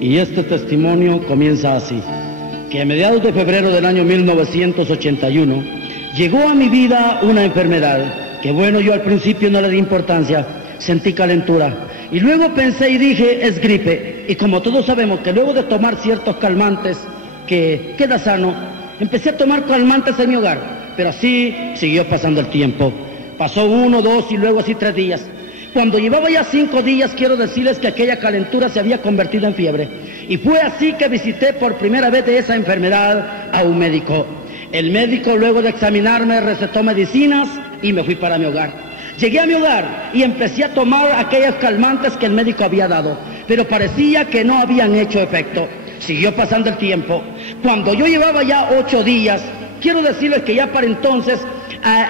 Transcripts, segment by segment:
Y este testimonio comienza así: que a mediados de febrero del año 1981 llegó a mi vida una enfermedad que, bueno, yo al principio no le di importancia, sentí calentura y luego pensé y dije, es gripe. Y como todos sabemos que luego de tomar ciertos calmantes que queda sano, empecé a tomar calmantes en mi hogar, pero así siguió pasando el tiempo. Pasó 1, 2 y luego así 3 días. Cuando llevaba ya 5 días, quiero decirles que aquella calentura se había convertido en fiebre. Y fue así que visité por primera vez de esa enfermedad a un médico. El médico, luego de examinarme, recetó medicinas y me fui para mi hogar. Llegué a mi hogar y empecé a tomar aquellos calmantes que el médico había dado, pero parecía que no habían hecho efecto. Siguió pasando el tiempo. Cuando yo llevaba ya 8 días, quiero decirles que ya para entonces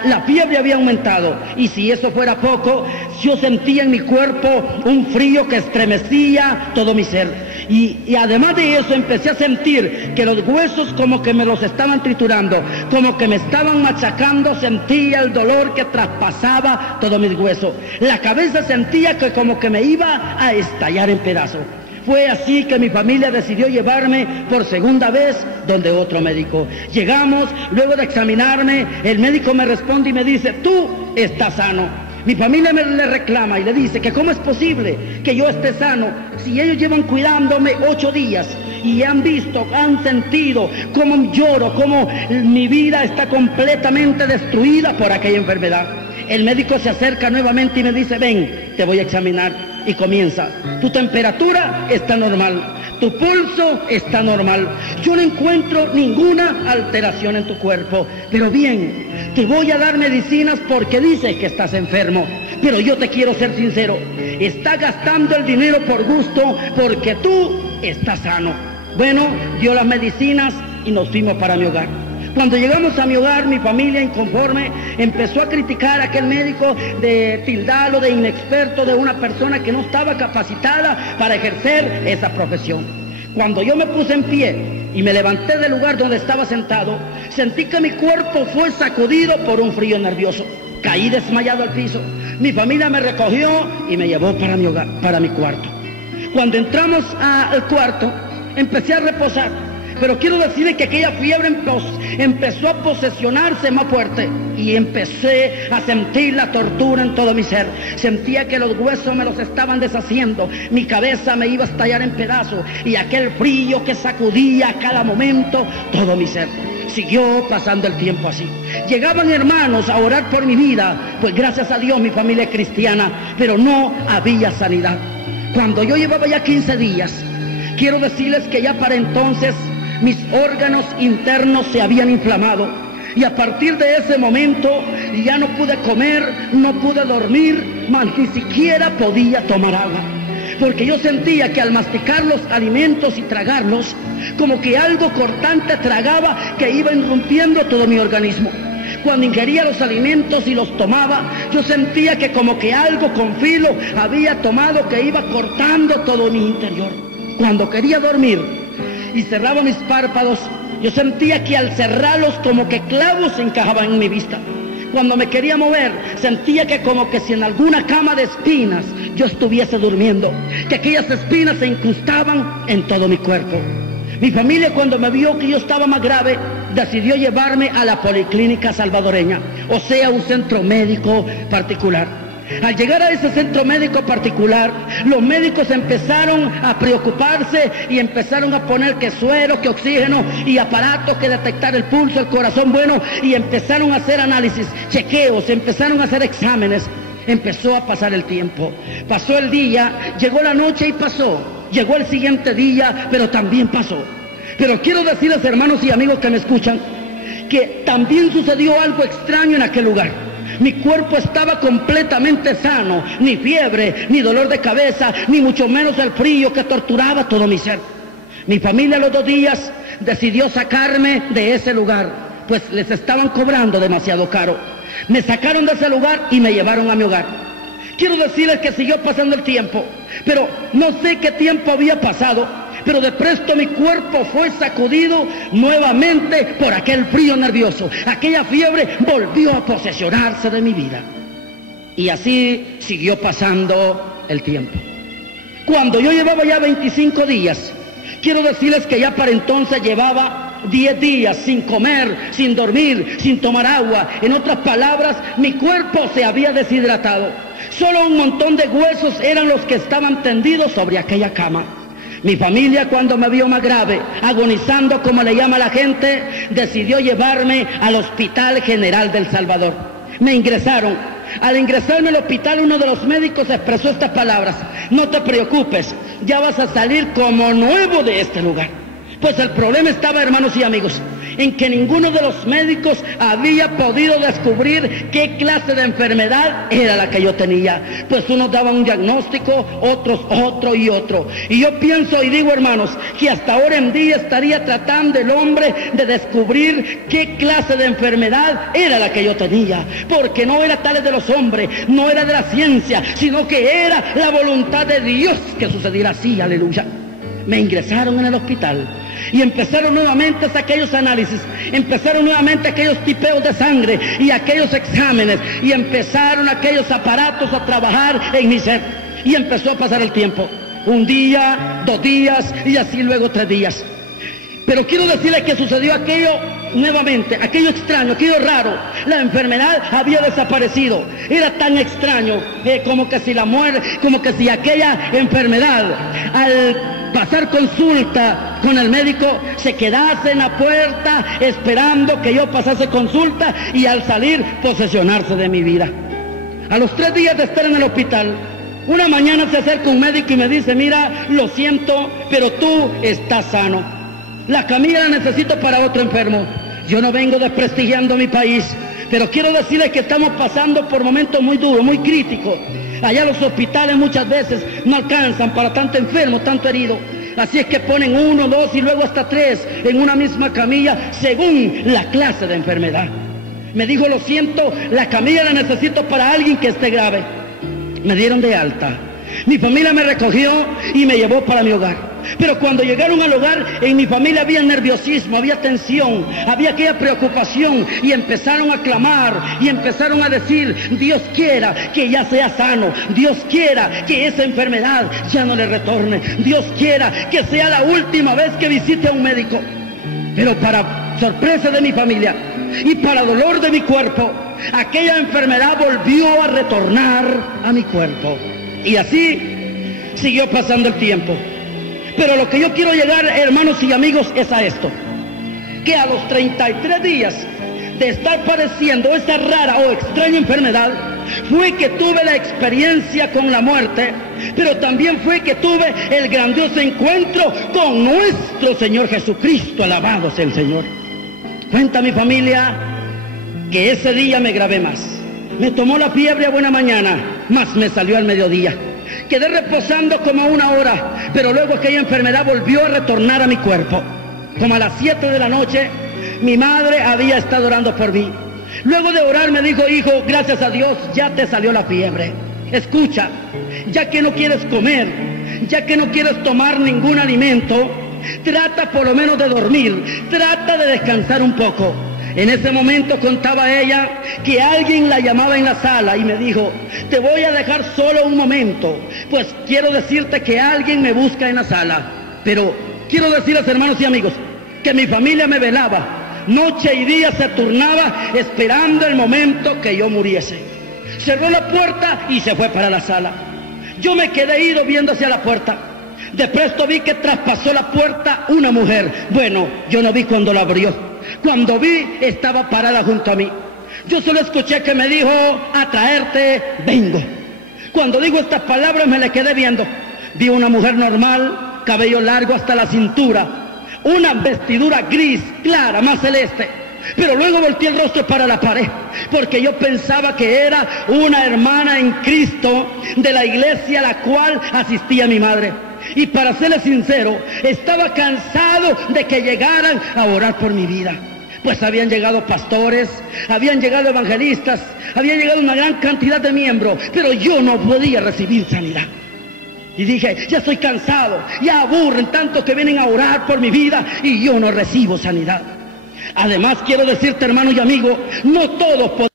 la fiebre había aumentado, y si eso fuera poco, yo sentía en mi cuerpo un frío que estremecía todo mi ser, y además de eso empecé a sentir que los huesos como que me los estaban triturando, como que me estaban machacando. Sentía el dolor que traspasaba todos mis huesos. La cabeza sentía que como que me iba a estallar en pedazos. Fue así que mi familia decidió llevarme por segunda vez donde otro médico. Llegamos, luego de examinarme, el médico me responde y me dice, tú estás sano. Mi familia le reclama y le dice que cómo es posible que yo esté sano si ellos llevan cuidándome 8 días y han visto, han sentido cómo lloro, cómo mi vida está completamente destruida por aquella enfermedad. El médico se acerca nuevamente y me dice, ven, te voy a examinar. Y comienza, tu temperatura está normal, tu pulso está normal, yo no encuentro ninguna alteración en tu cuerpo, pero bien, te voy a dar medicinas porque dices que estás enfermo, pero yo te quiero ser sincero, estás gastando el dinero por gusto porque tú estás sano. Bueno, dio las medicinas y nos fuimos para mi hogar. Cuando llegamos a mi hogar, mi familia inconforme empezó a criticar a aquel médico, de tildarlo de inexperto, de una persona que no estaba capacitada para ejercer esa profesión. Cuando yo me puse en pie y me levanté del lugar donde estaba sentado, sentí que mi cuerpo fue sacudido por un frío nervioso. Caí desmayado al piso. Mi familia me recogió y me llevó para mi hogar, para mi cuarto. Cuando entramos al cuarto, empecé a reposar. Pero quiero decirles que aquella fiebre empezó a posesionarse más fuerte y empecé a sentir la tortura en todo mi ser. Sentía que los huesos me los estaban deshaciendo, mi cabeza me iba a estallar en pedazos y aquel frío que sacudía a cada momento todo mi ser. Siguió pasando el tiempo así. Llegaban hermanos a orar por mi vida, pues gracias a Dios mi familia es cristiana, pero no había sanidad. Cuando yo llevaba ya 15 días, quiero decirles que ya para entonces mis órganos internos se habían inflamado y a partir de ese momento ya no pude comer, no pude dormir, ni siquiera podía tomar agua, porque yo sentía que al masticar los alimentos y tragarlos, como que algo cortante tragaba que iba irrumpiendo todo mi organismo. Cuando ingería los alimentos y los tomaba, yo sentía que como que algo con filo había tomado que iba cortando todo mi interior. Cuando quería dormir y cerraba mis párpados, yo sentía que al cerrarlos como que clavos se encajaban en mi vista. Cuando me quería mover, sentía que como que si en alguna cama de espinas yo estuviese durmiendo, que aquellas espinas se incrustaban en todo mi cuerpo. Mi familia, cuando me vio que yo estaba más grave, decidió llevarme a la Policlínica Salvadoreña, o sea, un centro médico particular. Al llegar a ese centro médico particular, los médicos empezaron a preocuparse y empezaron a poner que suero, que oxígeno y aparatos que detectar el pulso, el corazón, bueno, y empezaron a hacer análisis, chequeos, empezaron a hacer exámenes. Empezó a pasar el tiempo, pasó el día, llegó la noche y pasó, llegó el siguiente día, pero también pasó. Pero quiero decirles, hermanos y amigos que me escuchan, que también sucedió algo extraño en aquel lugar. Mi cuerpo estaba completamente sano, ni fiebre, ni dolor de cabeza, ni mucho menos el frío que torturaba todo mi ser. Mi familia a los 2 días decidió sacarme de ese lugar, pues les estaban cobrando demasiado caro. Me sacaron de ese lugar y me llevaron a mi hogar. Quiero decirles que siguió pasando el tiempo, pero no sé qué tiempo había pasado, pero de presto mi cuerpo fue sacudido nuevamente por aquel frío nervioso. Aquella fiebre volvió a posesionarse de mi vida. Y así siguió pasando el tiempo. Cuando yo llevaba ya 25 días, Quiero decirles que ya para entonces llevaba 10 días sin comer, sin dormir, sin tomar agua. En otras palabras, mi cuerpo se había deshidratado. Solo un montón de huesos eran los que estaban tendidos sobre aquella cama. Mi familia, cuando me vio más grave, agonizando como le llama la gente, decidió llevarme al Hospital General del Salvador. Me ingresaron. Al ingresarme al hospital, uno de los médicos expresó estas palabras: no te preocupes, ya vas a salir como nuevo de este lugar. Pues el problema estaba, hermanos y amigos, en que ninguno de los médicos había podido descubrir qué clase de enfermedad era la que yo tenía. Pues unos daban un diagnóstico, otros otro y otro. Y yo pienso y digo, hermanos, que hasta ahora en día estaría tratando el hombre de descubrir qué clase de enfermedad era la que yo tenía. Porque no era tal de los hombres, no era de la ciencia, sino que era la voluntad de Dios que sucediera así, aleluya. Me ingresaron en el hospital y empezaron nuevamente aquellos análisis, empezaron nuevamente aquellos tipeos de sangre y aquellos exámenes, y empezaron aquellos aparatos a trabajar en mi ser. Y empezó a pasar el tiempo, 1 día, 2 días y así luego 3 días. Pero quiero decirles que sucedió aquello nuevamente, aquello extraño, aquello raro. La enfermedad había desaparecido. Era tan extraño como que si la muerte, como que si aquella enfermedad, al pasar consulta con el médico, se quedase en la puerta esperando que yo pasase consulta y al salir posesionarse de mi vida. A los 3 días de estar en el hospital, una mañana se acerca un médico y me dice: mira, lo siento, pero tú estás sano. La camilla la necesito para otro enfermo. Yo no vengo desprestigiando mi país, pero quiero decirles que estamos pasando por momentos muy duros, muy críticos. Allá los hospitales muchas veces no alcanzan para tanto enfermo, tanto herido. Así es que ponen 1, 2 y luego hasta 3 en una misma camilla según la clase de enfermedad. Me dijo: lo siento, la camilla la necesito para alguien que esté grave. Me dieron de alta. Mi familia me recogió y me llevó para mi hogar. Pero cuando llegaron al hogar, en mi familia había nerviosismo, había tensión, había aquella preocupación, y empezaron a clamar y empezaron a decir: Dios quiera que ya sea sano, Dios quiera que esa enfermedad ya no le retorne, Dios quiera que sea la última vez que visite a un médico. Pero para sorpresa de mi familia y para dolor de mi cuerpo, aquella enfermedad volvió a retornar a mi cuerpo. Y así siguió pasando el tiempo. Pero lo que yo quiero llegar, hermanos y amigos, es a esto: que a los 33 días de estar padeciendo esa rara o extraña enfermedad, fue que tuve la experiencia con la muerte, pero también fue que tuve el grandioso encuentro con nuestro Señor Jesucristo. Alabado sea el Señor. Cuenta mi familia que ese día me grabé más. Me tomó la fiebre a buena mañana, mas me salió al mediodía. Quedé reposando como 1 hora, pero luego aquella enfermedad volvió a retornar a mi cuerpo. Como a las 7 de la noche, mi madre había estado orando por mí. Luego de orar me dijo: hijo, gracias a Dios ya te salió la fiebre. Escucha, ya que no quieres comer, ya que no quieres tomar ningún alimento, trata por lo menos de dormir, trata de descansar un poco. En ese momento contaba ella que alguien la llamaba en la sala y me dijo: te voy a dejar solo un momento, pues quiero decirte que alguien me busca en la sala. Pero quiero decirles, hermanos y amigos, que mi familia me velaba, noche y día se turnaba esperando el momento que yo muriese. Cerró la puerta y se fue para la sala. Yo me quedé ido viendo hacia la puerta. De presto vi que traspasó la puerta una mujer. Bueno, yo no vi cuando la abrió. Cuando vi, estaba parada junto a mí. Yo solo escuché que me dijo: a traerte vengo. Cuando digo estas palabras me le quedé viendo. Vi una mujer normal, cabello largo hasta la cintura, una vestidura gris, clara, más celeste. Pero luego volteé el rostro para la pared, porque yo pensaba que era una hermana en Cristo de la iglesia a la cual asistía mi madre. Y para serles sincero, estaba cansado de que llegaran a orar por mi vida. Pues habían llegado pastores, habían llegado evangelistas, había llegado una gran cantidad de miembros, pero yo no podía recibir sanidad. Y dije: ya estoy cansado, ya aburren tanto que vienen a orar por mi vida y yo no recibo sanidad. Además, quiero decirte, hermano y amigo, no todos podemos